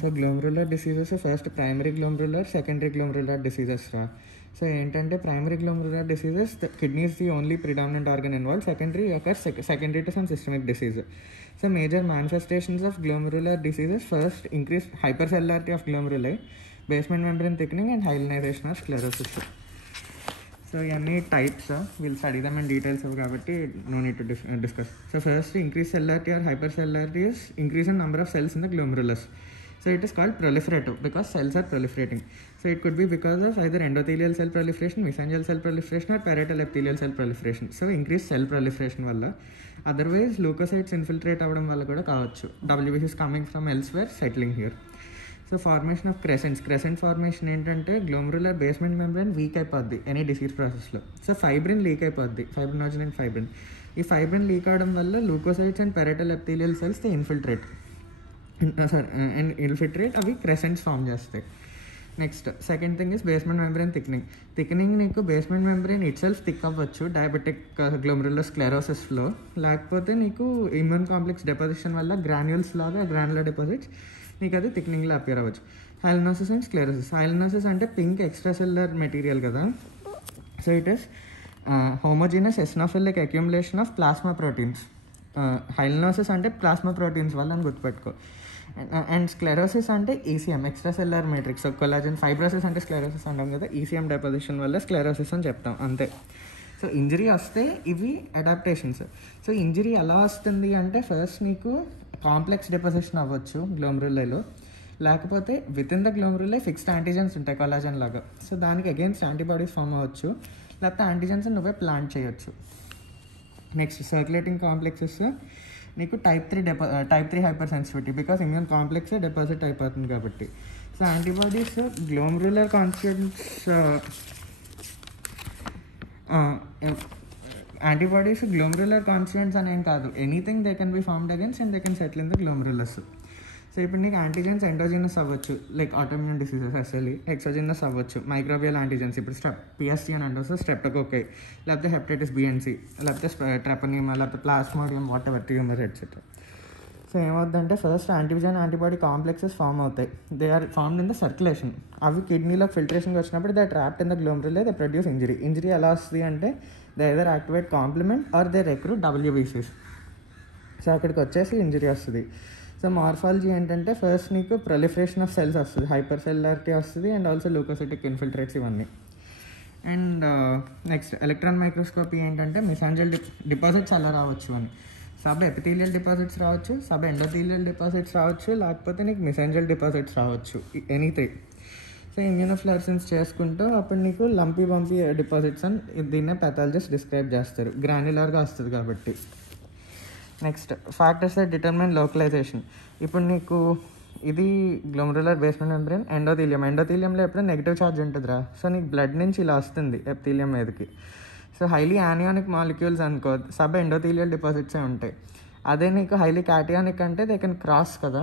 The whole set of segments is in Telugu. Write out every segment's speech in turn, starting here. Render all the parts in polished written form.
So glomerular diseases first primary glomerular, secondary glomerular diseases రా. సో ఏంటంటే primary glomerular diseases kidney is the only predominant organ involve. Secondary occurs secondary to some systemic disease. So major manifestations of glomerular diseases, first increased hypercellularity of glomeruli, basement membrane thickening and hyalinization or sclerosis. So ఇవన్నీ types will study them in details కాబట్టి no need to discuss. So first increase cellularity or hyper cellularity is increase in number of cells in the glomerulus. So it is called proliferative because cells are proliferating. So it could be because of either endothelial cell proliferation, mesangial cell proliferation or parietal epithelial cell proliferation. So increased cell proliferation valla. Otherwise leukocytes infiltrate avadam valla kuda kaavachu. WBC is coming from elsewhere settling here. So formation of crescents. Crescent formation ఏంటంటే గ్లోమరులర్ బేస్మెంట్ మెంబ్రేన్ వీక్ అయిపోద్ది ఎనీ డిసీజ్ ప్రాసెస్లో. సో ఫైబ్రిన్ లీక్ అయిపోద్ది, ఫైబ్రినోజన్ అండ్ ఫైబ్రిన్. ఈ ఫైబ్రిన్ లీక్ అవడం వల్ల leucocytes and parietal epithelial cells infiltrate అవి క్రెసెంట్స్ ఫామ్ చేస్తాయి. Next second thing is basement membrane thickening. నీకు basement membrane itself thick అవ్వచ్చు డయాబెటిక్ గ్లోమరులర్ స్క్లెరోసిస్లో, లేకపోతే నీకు ఇమ్యూన్ కాంప్లెక్స్ డెపోజిషన్ వల్ల గ్రాన్యూల్స్ లాగా గ్రాన్యులర్ డిపాజిట్స్ నీకు అది థిక్నింగ్లో అపియర్ అవ్వచ్చు. హైలనోసిస్ అండ్ స్క్లెరోసిస్. హైలనోసిస్ అంటే పింక్ ఎక్స్ట్రా సెల్యులర్ మెటీరియల్ కదా. So it is homogeneous eosinophilic accumulation of plasma proteins. Hyalinosis అంటే ప్లాస్మా ప్రోటీన్స్ వల్ల అని గుర్తుపెట్టుకో. అండ్ స్క్లెరోసిస్ అంటే ECM extracellular matrix collagen. Fibrosis అంటే స్క్లెరోసిస్ అంటాం కదా, ఈసీఎం డెపోజిషన్ వల్ల స్క్లెరోసిస్ అని చెప్తాం అంతే. సో ఇంజరీ వస్తే ఇవి అడాప్టేషన్స్. సో ఇంజరీ ఎలా వస్తుంది అంటే ఫస్ట్ నీకు కాంప్లెక్స్ డిపోజిషన్ అవ్వచ్చు గ్లోమరులైలో, లేకపోతే within the glomeruli fixed antigens ఉంటాయి కొలాజన్ లాగా. సో దానికి అగేన్స్ట్ యాంటీబాడీస్ ఫామ్ అవ్వచ్చు, లేకపోతే యాంటీజెన్స్ నువ్వే ప్లాంట్ చేయొచ్చు. Next circulating complexes. నీకు type 3 hyper sensitivity because immune కాంప్లెక్సే డిపాజిట్ అయిపోతుంది కాబట్టి. So antibodies glomerular constituents antibodies glomerular constituents అనేం కాదు, anything they can be formed against and they can settle in the glomerulus. So ఇప్పుడు నీకు యాంటీజెన్స్ ఎండోజినస్ అవ్వచ్చు లైక్ ఆటోఇమ్యూన్ డిసీజెస్, ఎస్ఎల్ఈ. ఎక్సోజినస్ అవ్వచ్చు పిఎస్టీ అని అంటే స్ట్రెప్టోకోకై, లేకపోతే హెపటైటిస్ బిఎన్సి, లేకపోతే ట్రెపనీమా, లేకపోతే plasmodium, whatever tumour etcetera. So ఏమవుతుందంటే first antigen antibody complexes form అవుతాయి. They are formed in the circulation. అవి కిడ్నీలో ఫిల్ట్రేషన్కి వచ్చినప్పుడు they trapped in the glomeruli, they produce injury. Injury ఎలా వస్తుంది అంటే they either activate complement or they recruit డబ్ల్యూబీసీస్. సో అక్కడికి వచ్చేసి ఇంజరీ వస్తుంది. సో మార్ఫాలజీ ఏంటంటే ఫస్ట్ నీకు ప్రొలిఫరేషన్ ఆఫ్ సెల్స్ వస్తుంది, హైపర్ సెల్యులారిటీ వస్తుంది, అండ్ ఆల్సో లూకోసిటిక్ ఇన్ఫిల్ట్రేట్స్ ఇవన్నీ. అండ్ నెక్స్ట్ ఎలక్ట్రాన్ మైక్రోస్కోపీ ఏంటంటే మెసాంజియల్ డిపాజిట్స్ అలా రావచ్చు అని. సబ్ ఎపిథీలియల్ డిపాజిట్స్ రావచ్చు, సబ్ ఎండోథీలియల్ డిపాజిట్స్ రావచ్చు, లేకపోతే నీకు మెసాంజియల్ డిపాజిట్స్ రావచ్చు, ఎనీ 3. సో ఇమ్యూనోఫ్లరెసెన్స్ చేసుకుంటూ అప్పుడు నీకు లంపీ బంపీ డిపాజిట్స్ అని దీన్నే పెథాలజిస్ట్ డిస్క్రైబ్ చేస్తారు, గ్రాన్యులర్గా వస్తుంది కాబట్టి. Next factors that determine localisation. ఇప్పుడు నీకు ఇది గ్లోమరులర్ బేస్మెంట్ మెంబ్రేన్, ఎండోథీలియంలో ఎప్పుడైనా నెగిటివ్ ఛార్జ్ ఉంటుందిరా. సో నీకు బ్లడ్ నుంచి ఇలా వస్తుంది ఎపిథీలియం మీదకి. సో హైలీ యానియానిక్ మాలిక్యూల్స్ అనుకో సబ్ ఎండోథీలియల్ డిపాజిట్సే ఉంటాయి. అదే నీకు హైలీ క్యాటియానిక్ అంటే దే కెన్ క్రాస్ కదా.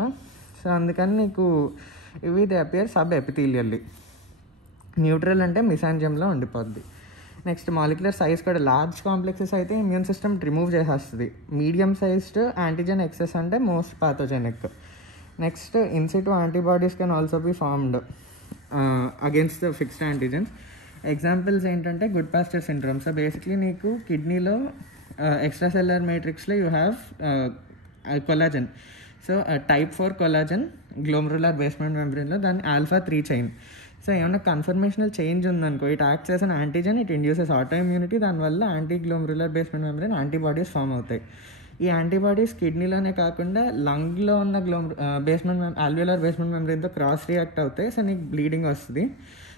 సో అందుకని నీకు ఇవి దే అపియర్ సబ్ ఎపిథీలియల్లీ. న్యూట్రల్ అంటే మిసాంజియంలో ఉండిపోద్ది. నెక్స్ట్ మాలిక్యులర్ సైజ్ కూడా లార్జ్ కాంప్లెక్సెస్ అయితే ఇమ్యూన్ సిస్టమ్ రిమూవ్ చేసేస్తుంది. మీడియం సైజ్డ్ యాంటీజెన్ ఎక్సెస్ అంటే most pathogenic. Next in situ antibodies can also be formed against the fixed antigens. Examples ఏంటంటే గుడ్-పాస్టర్ సిండ్రోమ్. సో బేసిక్లీ నీకు కిడ్నీలో ఎక్స్ట్రా సెల్యులర్ మేట్రిక్స్లో you have collagen. So type 4 collagen glomerular basement మెంబ్రేన్లో దాన్ని α3 చైన్. సో ఏమైనా కన్ఫర్మేషనల్ చేంజ్ ఉందనుకో, it acts as an antigen, it induces autoimmunity, దానివల్ల anti glomerular basement membrane antibodies form అవుతాయి. ఈ యాంటీబాడీస్ కిడ్నీలోనే కాకుండా లంగ్లో ఉన్న బేస్మెంట్ ఆల్వియోలర్ బేస్మెంట్ మెంబ్రేన్తో క్రాస్ రియాక్ట్ అవుతాయి. సో నీకు బ్లీడింగ్ వస్తుంది.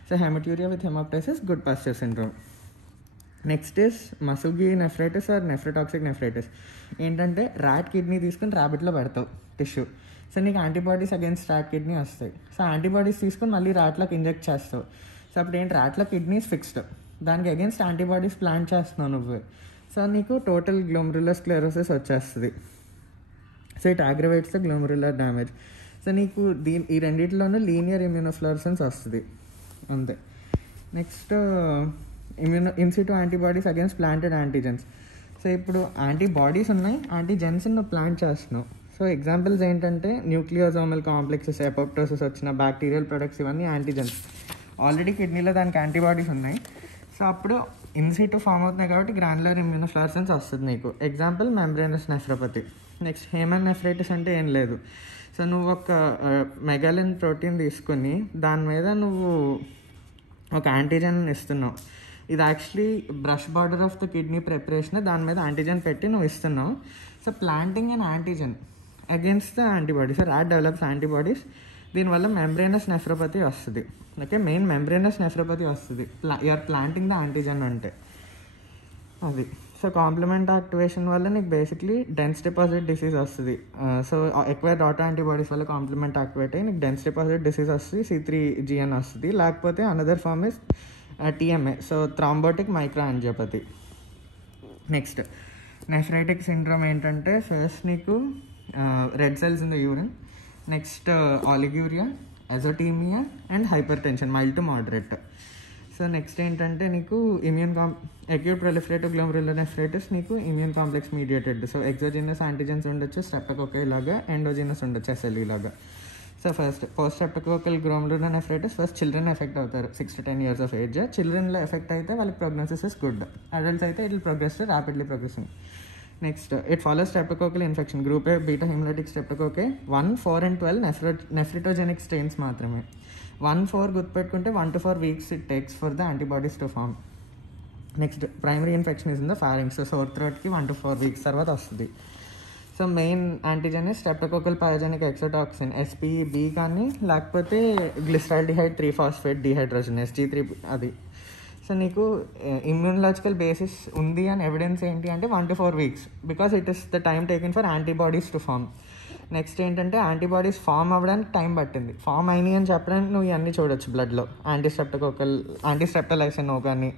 So haematuria with haemoptysis, Goodpasture syndrome. Next is Masugi nephritis or nephrotoxic nephritis. ఏంటంటే ర్యాట్ కిడ్నీ తీసుకుని ర్యాబిట్లో పెడతావు టిష్యూ. సో నీకు యాంటీబాడీస్ అగేన్స్ట్ ర్యాట్ కిడ్నీ వస్తాయి. సో యాంటీబాడీస్ తీసుకొని మళ్ళీ ర్యాట్లోకి ఇంజెక్ట్ చేస్తావు. సో అప్పుడు ఏంటి ర్యాట్లో కిడ్నీస్ ఫిక్స్డ్, దానికి అగేన్స్ట్ యాంటీబాడీస్ ప్లాంట్ చేస్తున్నావు నువ్వు. సో నీకు టోటల్ గ్లోమరులర్ స్క్లెరోసిస్ వచ్చేస్తుంది. So it aggravates the glomerular damage. So నీకు ఈ రెండింటిలోనూ లీనియర్ ఇమ్యూనోఫ్లరెసెన్స్ వస్తుంది అంతే. Next in situ antibodies against planted antigens. So ఇప్పుడు యాంటీబాడీస్ ఉన్నాయి, యాంటీజెన్స్ నువ్వు ప్లాంట్ చేస్తున్నావు. సో ఎగ్జాంపుల్స్ ఏంటంటే న్యూక్లియోజోమల్ కాంప్లెక్సెస్, ఎపోప్టోసిస్ వచ్చిన బ్యాక్టీరియల్ ప్రొడక్ట్స్, ఇవన్నీ యాంటీజెన్స్. ఆల్రెడీ కిడ్నీలో దానికి యాంటీబాడీస్ ఉన్నాయి. సో అప్పుడు ఇన్సిటు ఫామ్ అవుతున్నాయి కాబట్టి గ్రాన్యులర్ ఇమ్యూనోఫ్లోరెసెన్స్ వస్తుంది నీకు. Example membranous nephropathy. Next human nephritis అంటే ఏం లేదు. సో నువ్వు ఒక మెగాలిన్ ప్రోటీన్ తీసుకుని దాని మీద నువ్వు ఒక యాంటీజెన్ ఇస్తున్నావు. ఇది actually brush border of the kidney preparation, దాని మీద యాంటీజెన్ పెట్టి నువ్వు ఇస్తున్నావు. So planting and antigen against the antibodies, rat develops antibodies. దీనివల్ల మెంబ్రేనస్ నెఫ్రోపతి వస్తుంది. ఓకే, మెయిన్ మెంబ్రేనస్ నెఫ్రోపతి వస్తుంది యూఆర్ ప్లాంటింగ్ ద యాంటీజెన్ అంటే అది. సో కాంప్లిమెంట్ యాక్టివేషన్ వల్ల నీకు బేసిక్లీ డెన్స్ డిపాజిట్ డిసీజ్ వస్తుంది. సో ఎక్వైర్డ్ ఆటో యాంటీబాడీస్ వల్ల కాంప్లిమెంట్ యాక్టివేట్ అయ్యి నీకు డెన్స్ డిపాజిట్ డిసీజ్ వస్తుంది, C3G వస్తుంది. లేకపోతే another form is TMA, so thrombotic microangiopathy. Next nephritic syndrome ఏంటంటే ఫస్ట్ నీకు red cells in the urine, next oliguria, azotaemia and hypertension, mild to moderate. So next ఏంటంటే నీకు అక్యూట్ ప్రొలిఫరేటివ్ గ్లోమెరులర్ నెఫ్రైటిస్ నీకు immune complex mediated. So exogenous antigens ఉండొచ్చు, స్ట్రెప్టోకోకై లాగా, ఎండోజినస్ ఉండొచ్చు, SLE లాగా. So first post streptococcal glomerular nephritis first children effect అవుతారు 6 to 10 years ఆఫ్ ఏజ్. చిల్డ్రన్లో ఎఫెక్ట్ అయితే వాళ్ళకి ప్రోగ్నోసిస్ ఇస్ గుడ్. అడల్ట్స్ అయితే it will progress rapidly progressing. Next it follows streptococcal infection. Group A beta haemolytic streptococci 1, 4 and 12 nephritogenic strains మాత్రమే. 1, 4 గుర్తుపెట్టుకుంటే 1 to 4 weeks it takes for the antibodies to form. Next primary infection is in the pharynx. Sore థ్రోట్కి 1 to 4 weeks తర్వాత వస్తుంది. So main antigen streptococcal pyogenic exotoxin, SPB కానీ లేకపోతే గ్లిసరాల్డిహైడ్ 3-phosphate డిహైడ్రోజనేస్, G3 అది. సో నీకు ఇమ్యూనలాజికల్ బేసిస్ ఉంది అని ఎవిడెన్స్ ఏంటి అంటే 1 to 4 weeks, because it is the time taken for antibodies to form. Next ఏంటంటే యాంటీబాడీస్ ఫామ్ అవ్వడానికి టైం పట్టింది. ఫామ్ అయినాయి అని చెప్పడానికి నువ్వు ఇవన్నీ చూడొచ్చు బ్లడ్లో, యాంటీస్ట్రెప్టోలైసిన్ కానీ,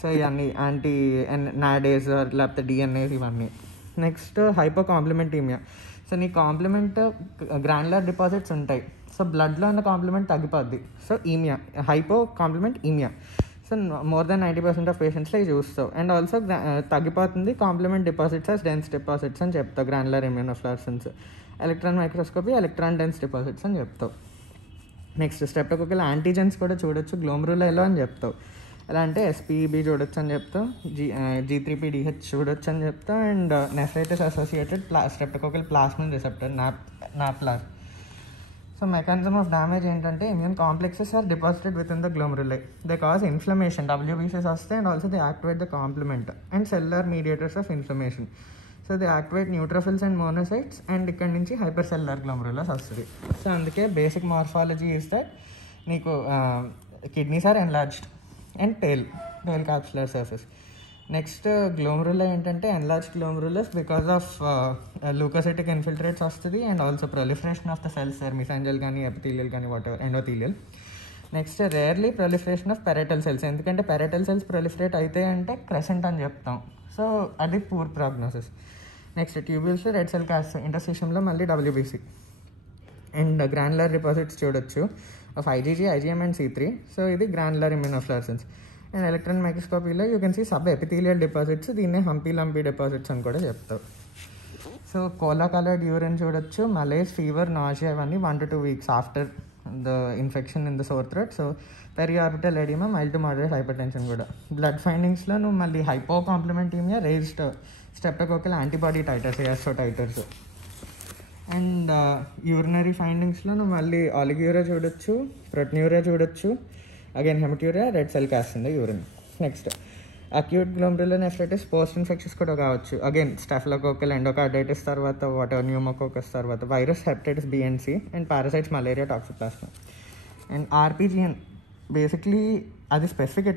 సో ఇవన్నీ నాడేస్ లేకపోతే DNAs ఇవన్నీ. Next hypocomplementaemia. సో నీ కాంప్లిమెంట్ గ్రాన్యులర్ డిపాజిట్స్ ఉంటాయి, సో బ్లడ్లో ఉన్న కాంప్లిమెంట్ తగ్గిపోద్ది. So aemia, hypocomplementaemia. So more than 90% of పేషెంట్స్లో ఇది చూస్తావు. అండ్ ఆల్సో తగ్గిపోతుంది complement deposits as dense deposits అని చెప్తావు. Granular immunofluorescence, electron microscopy, electron dense deposits అని చెప్తావు. నెక్స్ట్ స్ట్రెప్టోకోకల్ యాంటీజెన్స్ కూడా చూడొచ్చు గ్లోమెరులలో అని చెప్తావు. ఎలా అంటే SPB చూడొచ్చు అని చెప్తావు, G3PDH చూడొచ్చు అని చెప్తావు, and nephritis associated streptococcal plasmin receptor, నాప్లార్. సో మెకానిజం ఆఫ్ డ్యామేజ్ ఏంటంటే immune complexes are deposited within the glomeruli. They cause inflammation, WBCs వస్తాయి, and also they activate the complement and cellular mediators of inflammation. So they activate neutrophils and monocytes, and ఇక్కడ నుంచి హైపర్ సెల్యులర్ గ్లోమెరులస్ వస్తుంది. సో అందుకే బేసిక్ మార్ఫాలజీ ఇస్ దట్ నీకు kidneys are enlarged and tail capsular surface. Next glomeruli ఏంటంటే enlarged glomerulus because of leukocytic infiltrates వస్తుంది, and also proliferation of the cells sir, mesangial కానీ ఎపిథీలియల్ కానీ whatever, endothelial. Next rarely proliferation of parietal cells, ఎందుకంటే పెరైటల్ సెల్స్ ప్రొలిఫరేట్ అయితే అంటే క్రెసెంట్ అని చెప్తాం. సో అది poor prognosis. Next tubules, red cell cast, ఇంటర్స్టిషియంలో మళ్ళీ WBC. అండ్ గ్రాన్యులర్ డిపాజిట్స్ చూడొచ్చు of IgG, IgM and C3. So ఇది గ్రాన్యులర్ ఇమ్యూనోఫ్లోరెసెన్స్. అండ్ ఎలక్ట్రాన్ మైక్రోస్కోపీలో you can see subepithelial deposits, దీన్నే హంపీ లంపీ డిపాజిట్స్ అని కూడా చెప్తావు. సో కోలా కలర్డ్ యూరిన్ చూడొచ్చు, మలేజ్, ఫీవర్, నాజియా ఇవన్నీ 1 to 2 weeks after the infection in the sore throat. So periorbital oedema, mild to moderate hypertension కూడా. బ్లడ్ ఫైండింగ్స్లో నువ్వు మళ్ళీ hypocomplementaemia, raised streptococcal antibody titres, ASO titres. And urinary ఫైండింగ్స్లో నువ్వు మళ్ళీ ఆలిగ్యూరియా చూడొచ్చు, ప్రోటోన్యూరియా చూడొచ్చు, again haematuria, red cell cast in the urine. Next acute glomerular nephritis post infections కూడా కావచ్చు, అగైన్ స్టాఫిలోకోకల్ ఎండోకార్డైటిస్ తర్వాత వాటర్ న్యూమోకోకస్ తర్వాత virus hepatitis B and C, and parasites malaria, toxoplasma. And RPGN basically అది స్పెసిఫిక్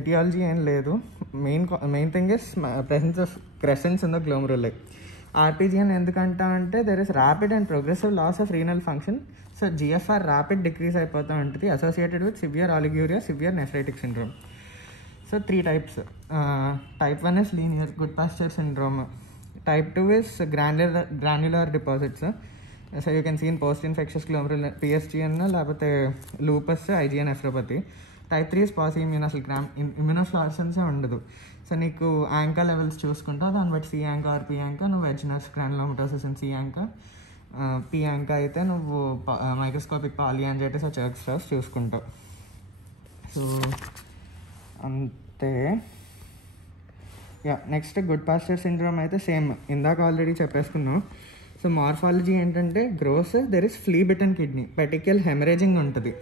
ఎటియాలజీ ఏం లేదు. Main thing is presence of crescents in the glomeruli. RPGN ఎందుకంటా అంటే there is rapid and progressive loss of renal function. So GFR rapid decrease అయిపోతూ ఉంటుంది, associated with severe oliguria, severe nephritic syndrome. So 3 types. Type 1 is linear Goodpasture syndrome. Type 2 is granular deposits. So you can see in post-infectious glomerular PSGN లేకపోతే lupus, IgA nephropathy. Type 3 is pauci-immune, అసలు ఇమ్యూనోఫ్లోరెసెన్సే ఉండదు. సో నీకు యాంకా లెవెల్స్ చూసుకుంటావు, దాన్ని బట్టి C యాంకా ఆర్ P యాంకా, నువ్వు వెజ్నస్ గ్రాన్యులోమటోసిస్ అండ్ C యాంకా, పియాంక అయితే నువ్వు మైక్రోస్కోపిక్ పాలియాంజైటిస్ ఆ చెర్క్ స్టర్స్ చూసుకుంటావు. సో అంతే. నెక్స్ట్ గుడ్ పాస్టర్ సిండ్రోమ్ అయితే సేమ్, ఇందాక ఆల్రెడీ చెప్పేసుకున్నావు. సో మార్ఫాలజీ ఏంటంటే gross there is flea bitten kidney, petechial haemorrhaging ఉంటుంది.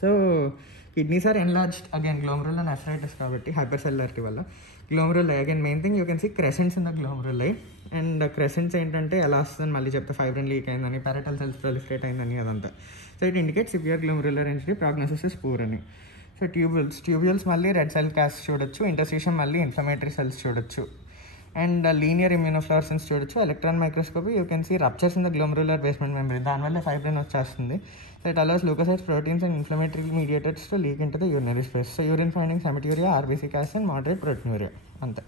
So kidneys are enlarged again glomerular nephritis కాబట్టి హైపర్ సెల్యులారిటీ వల్ల. Glomeruli again main thing you can see crescents in the glomeruli. And crescents ఏంటంటే ఎలా వస్తుందని మళ్ళీ చెప్తే ఫైబ్రిన్ లీక్ అయిందని, పారాటల్ సెల్స్ ప్రొలిఫరేట్ అయిందని అదంతా. So it indicate severe glomerular ఇన్సిటీ, ప్రాగ్నోసిస్ ఇస్ పూర్ అని. సో ట్యూబ్యూల్స్ మళ్ళీ రెడ్ సెల్ కాస్ట్ చూడొచ్చు, ఇంటర్స్టిషియం మళ్ళీ ఇన్ఫ్లమేటరీ సెల్స్ చూడొచ్చు, అండ్ లీనియర్ ఇమ్యూనోఫ్లోరసెన్స్ చూడొచ్చు. Electron microscopy you can see ruptures in the glomerular basement membrane, దానివల్ల ఫైబ్రిన్ వచ్చేస్తుంది. So it allows leukocytes, proteins and inflammatory mediators to leak into the urinary space. So urine findings haematuria, RBC cast and moderate proteinuria, అంతే.